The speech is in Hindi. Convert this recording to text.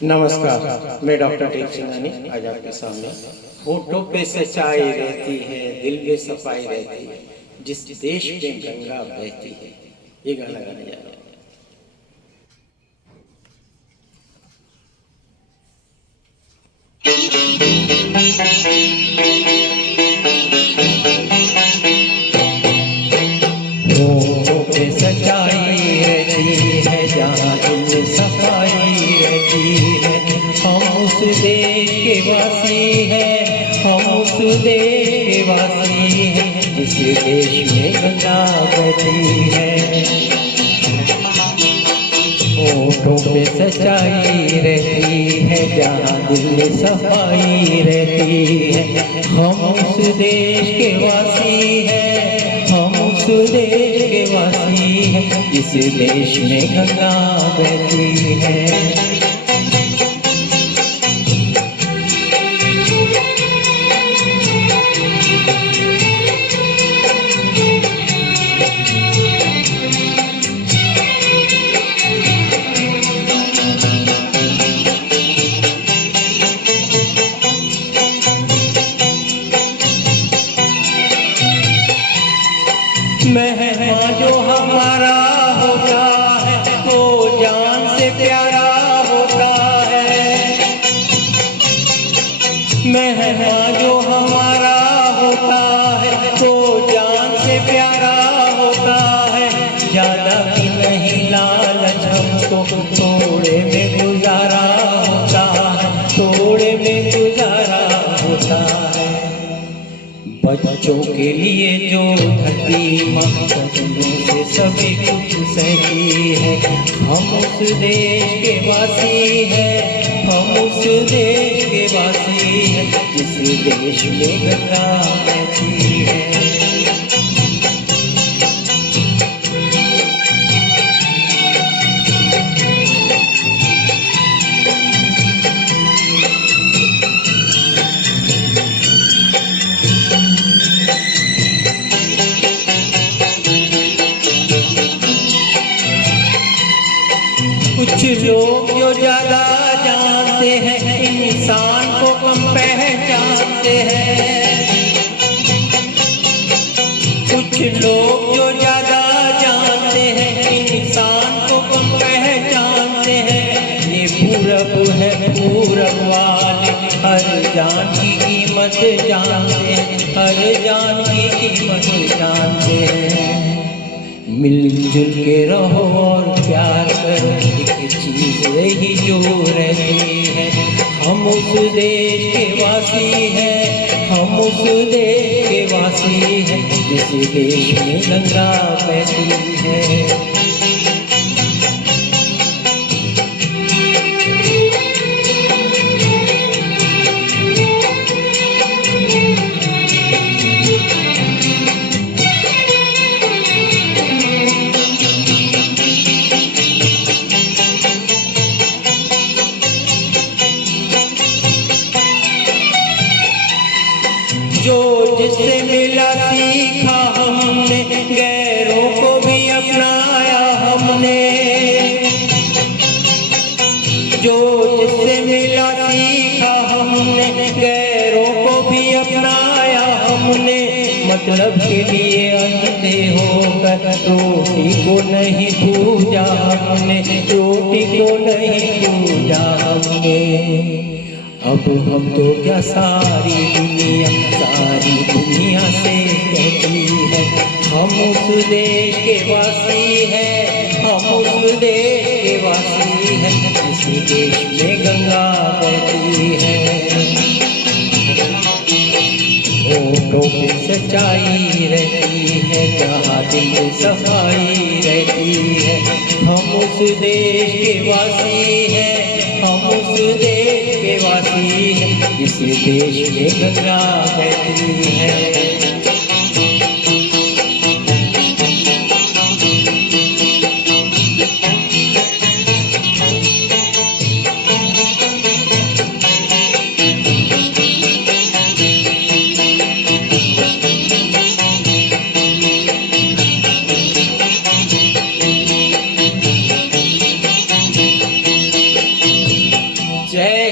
नमस्कार, मैं डॉक्टर टेप सिंघानी आज आपके सामने। होठों पे सच्चाई रहती है, दिल में सफाई रहती है, जिस देश में गंगा बहती है, ये गाना गाने जा रहा है। होठों पे सच्चाई रहती है, जहाँ दिल में सफाई रहती है। हम उस देश के वासी हैं, हम उस देश के वासी हैं, जिस देश में गंगा बहती है। होठों पे सच्चाई रहती है, जहाँ दिल में सफाई रहती है। हम उस देश के वासी हैं, हम उस देश के वासी हैं, जिस देश में गंगा बहती है। मेहमान जो हमारा होता है, वो जान से प्यारा होता है। मेहमान जो हमारा होता है, वो जान से प्यारा होता है। ज्यादा भी नहीं लालच हमको, थोड़े में गुजारा होता है, थोड़े में गुजारा होता है। बच्चों के लिए जो धरती माँ सदियों से सभी कुछ सहती है। हम उस देश के वासी हैं, हम उस देश के वासी हैं, जिस देश में गंगा बहती है। कुछ लोग जो ज्यादा जानते हैं, इंसान को कम पहचानते हैं। कुछ लोग जो ज्यादा जानते हैं, इंसान को कम पहचानते हैं। ये पूरब है, पूरब वाले हर जान की कीमत जानते हैं, हर जान की कीमत जानते हैं। मिलजुल के रहो और प्यार करो, एक चीज रही जो रहती है। हम उस देश के वासी हैं, हम उस देश के वासी हैं, जिस देश में गंगा बहती है। जो जिससे मिला सीखा हमने, गैरों को भी अपनाया हमने। जो जिससे मिला सीखा हमने, गैरों को भी अपनाया हमने। मतलब के लिए अंधे होकर रोटी को नहीं पूजा हमने, रोटी को नहीं पूजा हमने। अब हम तो क्या सारी दुनिया से कहती है। हम उस देश के वासी हैं, हम उस देश के वासी हैं, जिस देश में गंगा बहती है। होठों पे सच्चाई रहती है, जहाँ दिल में सफाई रहती है। हम उस देश के वासी हैं, हम उस देश के वासी हैं, जिस देश में गंगा बहती है। जय